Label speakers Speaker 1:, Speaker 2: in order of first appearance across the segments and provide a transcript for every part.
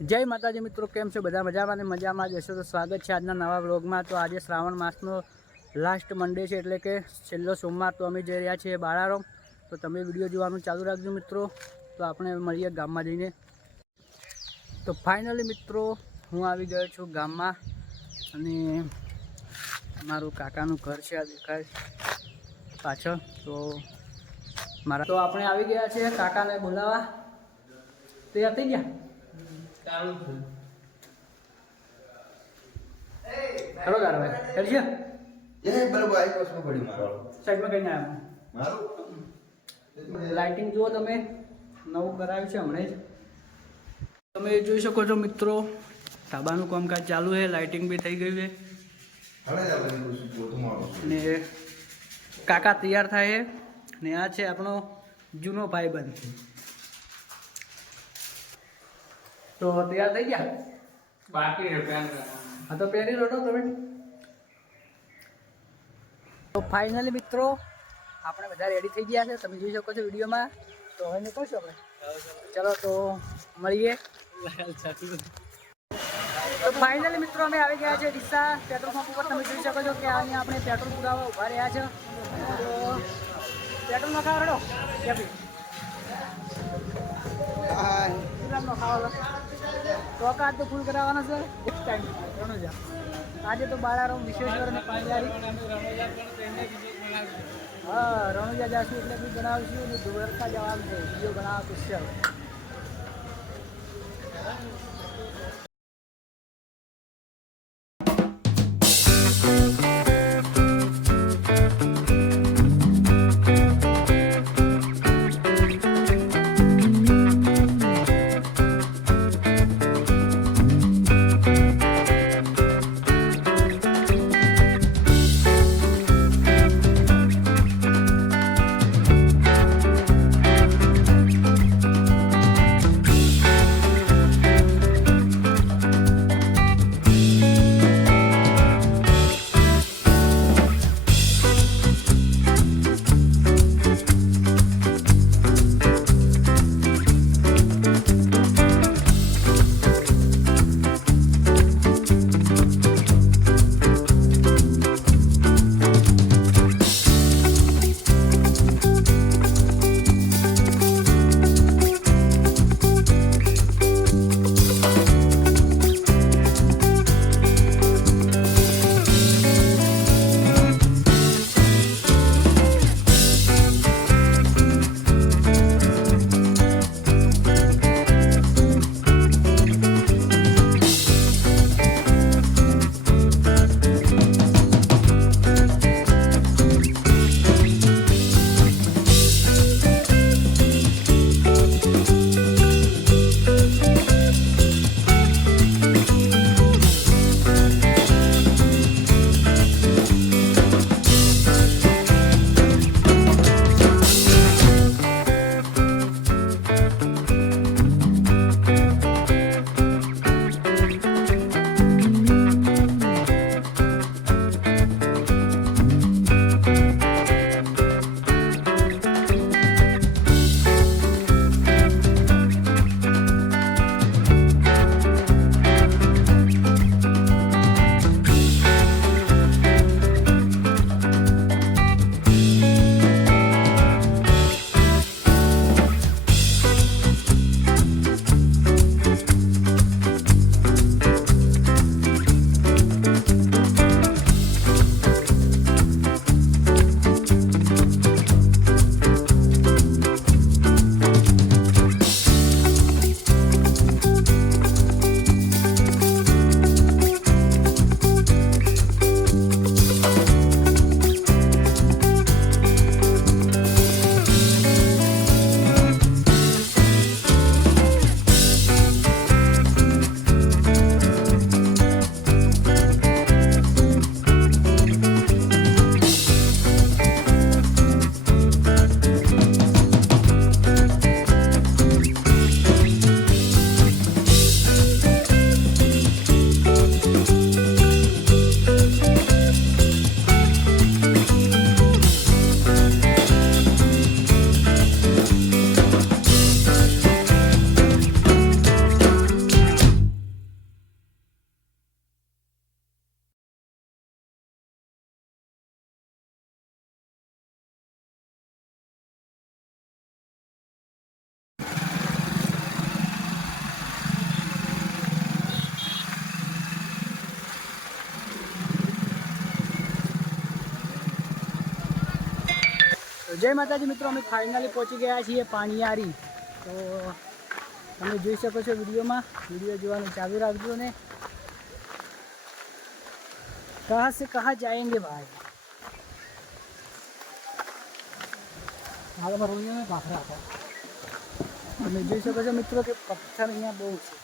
Speaker 1: જય માતાજી મિત્રો, કેમ છો? બધા મજામાં ને મજામાં જશો તો સ્વાગત છે આજના નવા વ્લોગમાં. તો આજે શ્રાવણ માસનો લાસ્ટ મંડે છે, એટલે કે છેલ્લો સોમવાર તો અમે જઈ રહ્યા છીએ બાળારો. તો તમે વીડિયો જોવાનું ચાલુ રાખજો મિત્રો. તો આપણે મળીએ ગામમાં જઈને. તો ફાઇનલી મિત્રો, હું આવી ગયો છું ગામમાં. અને મારું કાકાનું ઘર છે આ દેખાય પાછળ. તો મારા તો આપણે આવી ગયા છીએ કાકાને બોલાવા તૈયાર થઈ ગયા? ખરો કારભાઈ કરશે
Speaker 2: એ બરાબર આ પ્રશ્ન પડી મારો.
Speaker 1: સાઈડમાં કઈ ના
Speaker 2: મારું?
Speaker 1: લાઇટિંગ જુઓ તમે. નવું કરાવ્યું છે હમણાં જ. તમે જોઈ શકો છો મિત્રો ધાબાનું કામકાજ ચાલુ છે લાઇટિંગ બી થઈ ગયું છે. ને કાકા તૈયાર થાય છે. ને આ છે આપણો જૂનો ભાઈબંધ. તો તૈયાર થઈ ગયા?
Speaker 3: બાકી
Speaker 1: હા તો પહેરી લો તમે તો ફાઇનલી મિત્રો આપણે બધા રેડી થઈ ગયા છે. તમે જોઈ શકો છો વિડીયોમાં. તો હવે નીકળશું આપણે. ચલો તો મળીએ. તો ફાઇનલી મિત્રો અમે આવી ગયા છે ડીસા પેટ્રોલ પંપ ઉપર. તમે જોઈ શકો છો કે અહીંયા આપણે પેટ્રોલ પુરાવા ઊભા રહ્યા છે. તો પેટ્રોલ નો ખાવા રડો. કેપી કેટલાનો ખાવા તો તો ફૂલ કરાવવાનો છે. એક ટાઈમ રણુજા. આજે તો બાળારામ વિશ્વેશ્વર અને પાંજારી હા, રણુજા જાશું એટલે બી ગણાવશું અને દ્વારકા જવાનું છે. બીજો બનાવવા સ્પેશિયલ જય માતાજી મિત્રો, અમે ફાઇનલી પહોંચી ગયા છીએ પાણીયારી. તો તમે જોઈ શકો છો વિડીયોમાં. વીડિયો જોવાનું ચાલુ રાખજો ને. કહા સે કહા જાયંગે ભાઈ? હાલમાં રોઈને ભાખરા હતા. તમે જોઈ શકો છો મિત્રો કે પથ્થર અહીંયા બહુ છે.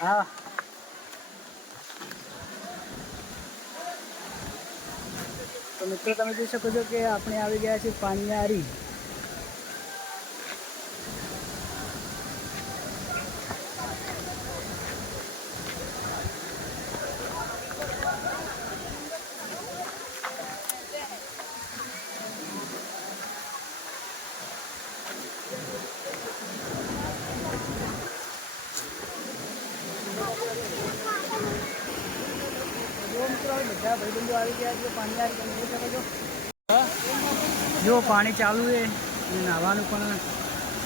Speaker 1: હા. તો મિત્રો તમે જોઈ શકો છો કે આપણે આવી ગયા છીએ પાણીયારી જો મિત્રો હવે બધા ભાઈબંધો આવી ગયા છે પાણીયારી તમે જોઈ શકો છો જો પાણી ચાલુ છે અને નાહવાનું પણ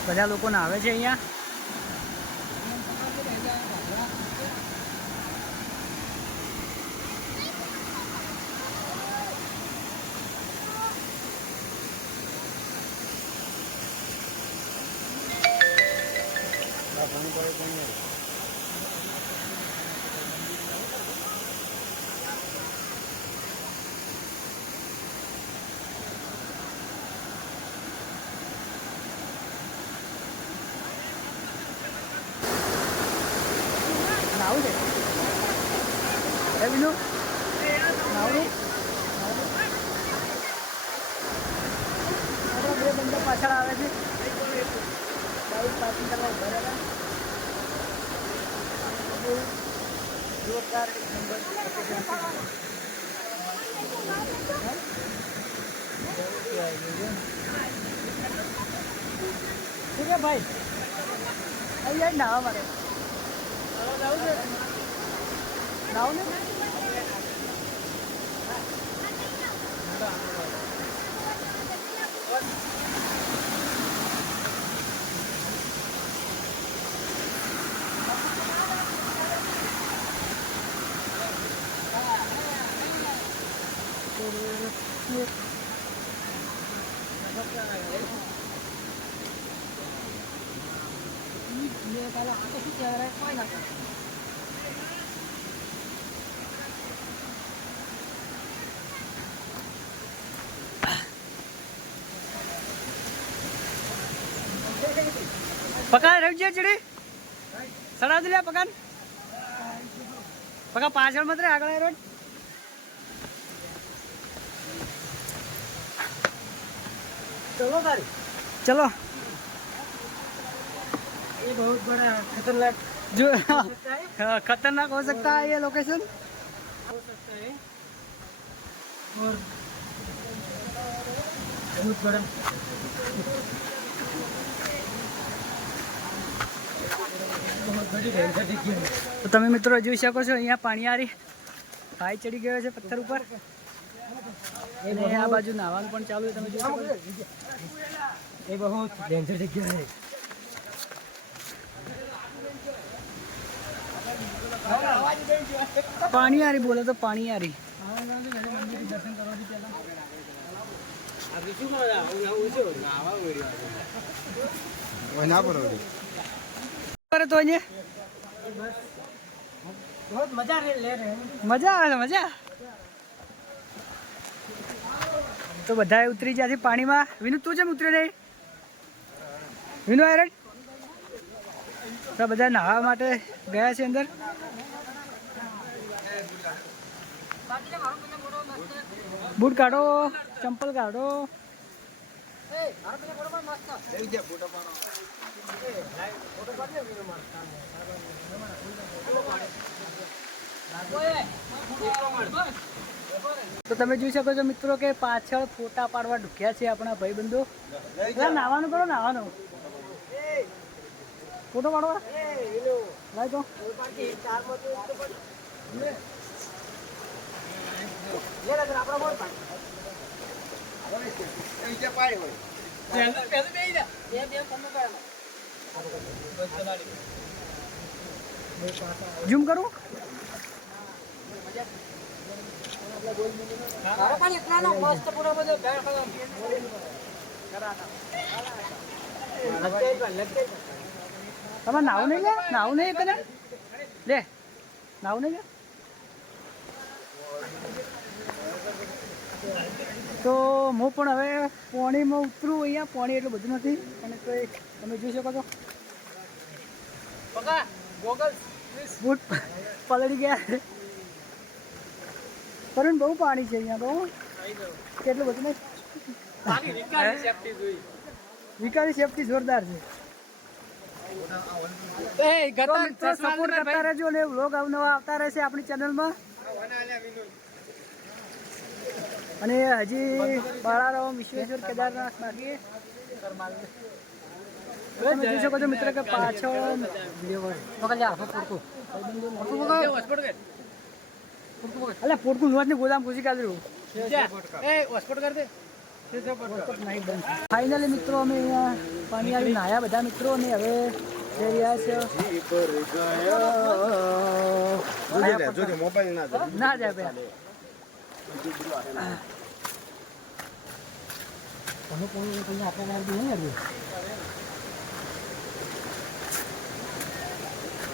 Speaker 1: બધા લોકો નાહવે છે અહીંયા નાવું છે હે વિનુ નાવું અરે બે બંદા પાછળ આવે છે બાઈક પાર્કિંગ કરવા ઊભા રહ્યા હતા. બહુ જોરદાર એક નંબર location છે. હે? બહુ કહેવાય છે, જો. ઠીક છે ભાઈ અહીંયા જ નાવા માટે નાવ ને પકાડ રવજે ચડી. સડા દિલ્યા પકાન. પકા પાછળ મત રે આગળ રોડ. ચલો તારી ચલો ये बहुत बड़ा खतरनाक जो हाँ, खतरनाक हो सकता है ये लोकेशन हो सकता है और बहुत बड़ा તો તમે મિત્રો જોઈ શકો છો અહીંયા પાણીયારી ભાઈ ચડી ગયો છે પથ્થર ઉપર અને આ બાજુ નાવાનું પણ ચાલુ તમે જોઈ શકો એ બહુ ડેન્જર જગ્યા છે. પાણીયારી બોલે તો પાણીયારી. આરી મજા મજા આવે મજા? તો બધા ઉતરી ગયા પાણીમાં. વિનુ, તું જેમ ઉતરે નહીં વિનુ, આયરન? તો બધા નાહવા માટે ગયા છે અંદર. બૂટ કાઢો, ચંપલ કાઢો. તો તમે જોઈ શકો છો મિત્રો કે પાછળ ફોટા પાડવા ઢુક્યા છે આપણા ભાઈબંધો. નાવાનું કરો, નાવાનું. ફોટો પાડવા લાય તો ઝૂમ કરું? તમે નાવું નહીં ગયા નાવું નહીં કદાચ લે નાવું નહીં ગયા તો હું પણ હવે પોણીમાં ઉતરું અહીંયા. પોણી એટલું બધું નથી. અને તો તમે જોઈ શકો છો. બૂટ પલળી ગયા. પણ બહુ પાણી છે અહીંયા બહુ કેટલું બધું વિકારી સેફટી જોરદાર છે. સપોર્ટ કરતા રહેજો ને વ્લોગ અવનવા આવતા રહેશે આપણી ચેનલમાં અને હજી બાળારામ વિશ્વેશ્વર કેદારનાથ બાકી. તમે જોઈ શકો છો મિત્ર કે પાછળ અલે પોટકું નોટ ને ગોદામ ઘૂસી કાઢ્યું. ફાઇનલી મિત્રો અમે અહીંયા પાણી આવી નાયા બધા મિત્રો હવે જઈ રહ્યા છે.
Speaker 2: ના
Speaker 1: જાય પેલા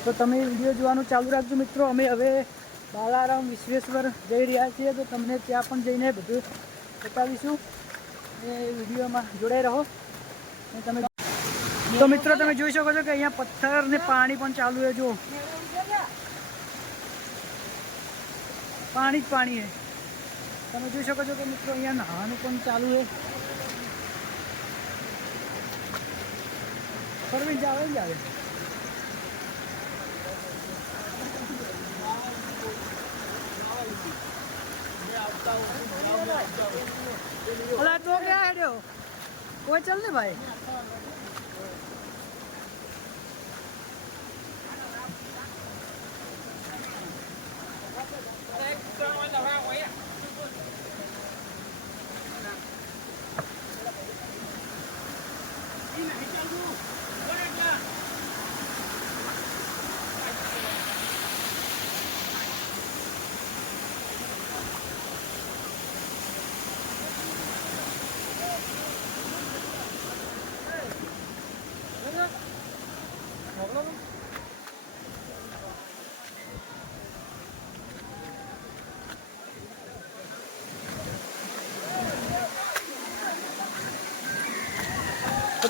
Speaker 1: તો તમે વીડિયો જોવાનું ચાલુ રાખજો મિત્રો. અમે હવે બાલારામ વિશ્વેશ્વર જઈ રહ્યા છીએ તો તમને ત્યાં પણ જઈને બધું બતાવીશું. એ વિડીયોમાં જોડાઈ રહો. અને તમે તો મિત્રો, તમે જોઈ શકો છો કે અહીંયા પથ્થર ને પાણી પણ ચાલુ છે જો પાણી જ પાણી છે. તમે જોઈ શકો છો કે મિત્રો, અહીંયા નહાવાનું પણ ચાલુ છે. ફરવી જ આવે જ આવે. અલા તો ક્યાં હેડ્યો કોઈ ચાલ ને ભાઈ તો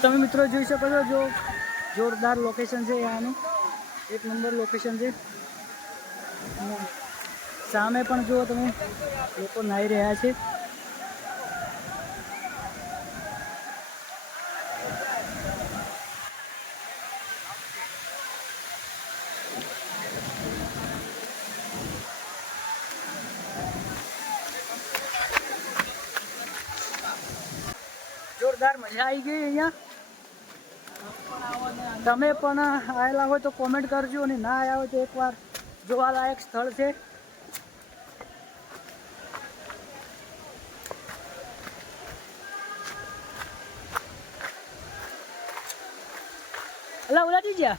Speaker 1: તમે મિત્રો જોઈ શકો છો, જો જોરદાર લોકેશન છે અહીંયાનું એક નંબર લોકેશન છે. સામે પણ જુઓ તમે લોકો નાહી રહ્યા છે. જોરદાર મજા આવી ગઈ અહીંયા. તમે પણ આવેલા હોય તો કોમેન્ટ કરજો અને ના આવ્યા હોય તો એકવાર જોવાલાયક સ્થળ છે. અલા ઉલાટી ગયા?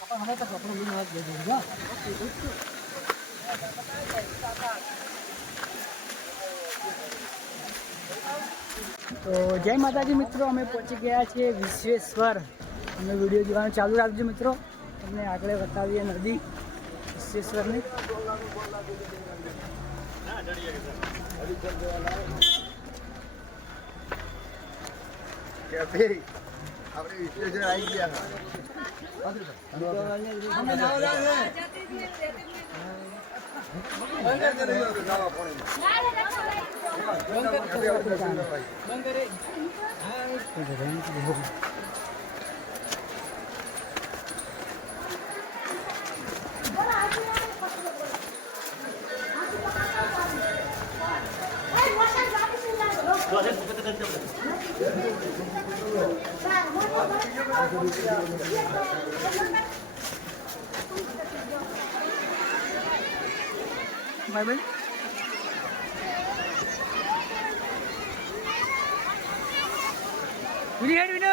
Speaker 1: તો જય માતાજી મિત્રો, અમે પહોંચી ગયા છીએ વિશ્વેશ્વર. અમે વીડિયો જોવાનું ચાલુ રાખજો મિત્રો. તમને આગળ બતાવીએ નદી વિશ્વેશ્વરની.
Speaker 2: આપણે વિશ્વેશ્વર આવી ગયા
Speaker 1: ભાઈ ભાઈ હેડ વિનો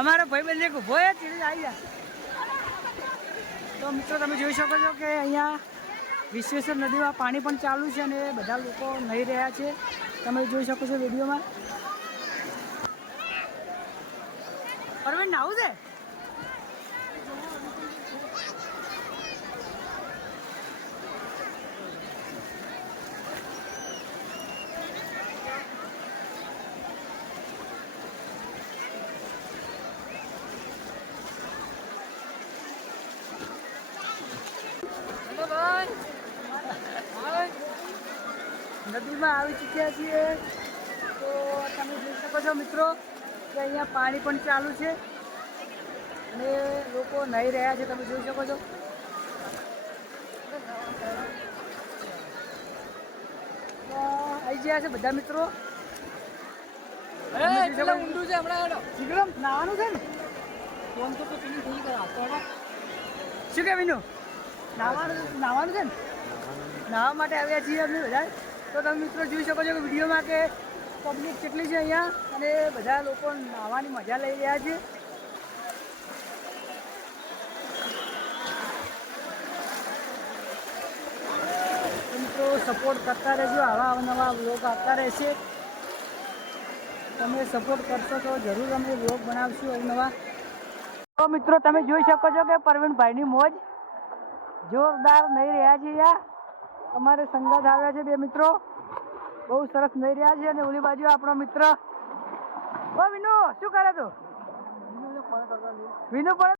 Speaker 1: અમારો ભાઈ બંને ઊભો તીરે આવી જા. તો મિત્રો, તમે જોઈ શકો છો કે અહીંયા વિશ્વેશ્વર નદીમાં પાણી પણ ચાલુ છે અને બધા લોકો નહીં રહ્યા છે. તમે જોઈ શકો છો વિડીયોમાં. પરવીન નાવું છે? નદીમાં આવી ચૂક્યા છીએ. તો તમે જોઈ શકો છો મિત્રો કે અહીંયા પાણી પણ ચાલુ છે. અને લોકો નહીં રહ્યા છે તમે જોઈ શકો છો. આવી ગયા છે બધા મિત્રો. ઊંડું છે હમણાં નાવાનું છે ને? ફોન તો પેલી થઈ ગયા શું કે વિનુ નાવાનું નાવાનું છે ને? નાહવા માટે આવ્યા છીએ અમે બધા. તો તમે મિત્રો જોઈ શકો છો કે વિડીયોમાં કે પબ્લિક કેટલી છે અહીંયા અને બધા લોકો નાહવાની મજા લઈ રહ્યા છે. મિત્રો સપોર્ટ કરતા રહેજો, આવા અવનવા બ્લોગ આવતા રહેશે. તમે સપોર્ટ કરશો તો જરૂર અમે બ્લોગ બનાવશું અવનવા તો મિત્રો તમે જોઈ શકો છો કે પરવીનભાઈની મોજ જોરદાર નહીં રહ્યા છે યા અમારે સંગાત આવ્યા છે બે મિત્રો. બહુ સરસ નહીં રહ્યા છે અને ઓલી બાજુ આપણો મિત્ર. ઓ વિનુ, શું કરે તું? વિનુ પણ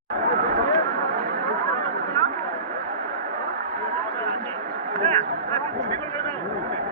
Speaker 1: તમારા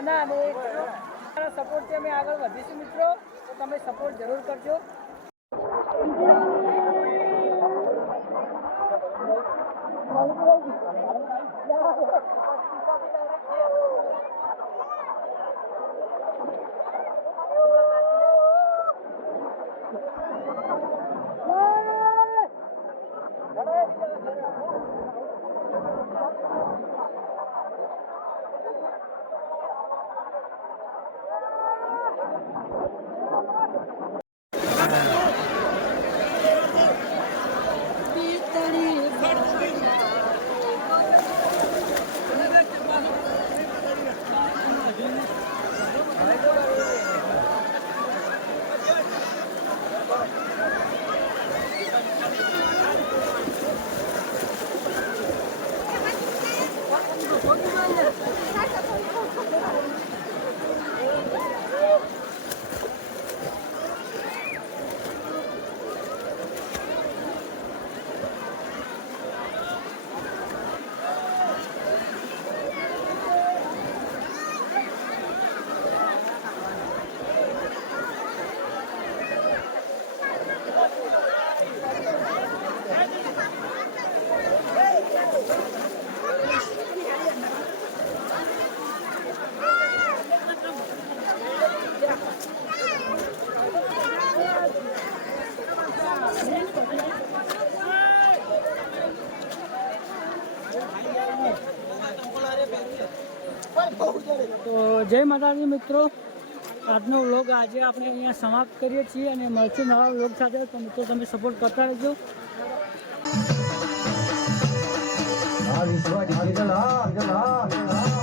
Speaker 1: બધાના અને સપોર્ટથી અમે આગળ વધીશું મિત્રો તો તમે સપોર્ટ જરૂર કરજો Thank you. જય માતાજી મિત્રો. આજનો વ્લોગ આજે આપણે અહીંયા સમાપ્ત કરીએ છીએ અને મળશું નવા વ્લોગ સાથે. તો મિત્રો, તમે સપોર્ટ કરતા રહેજો.
Speaker 2: હા વિશ્વા ડિજિટલ હા હા હા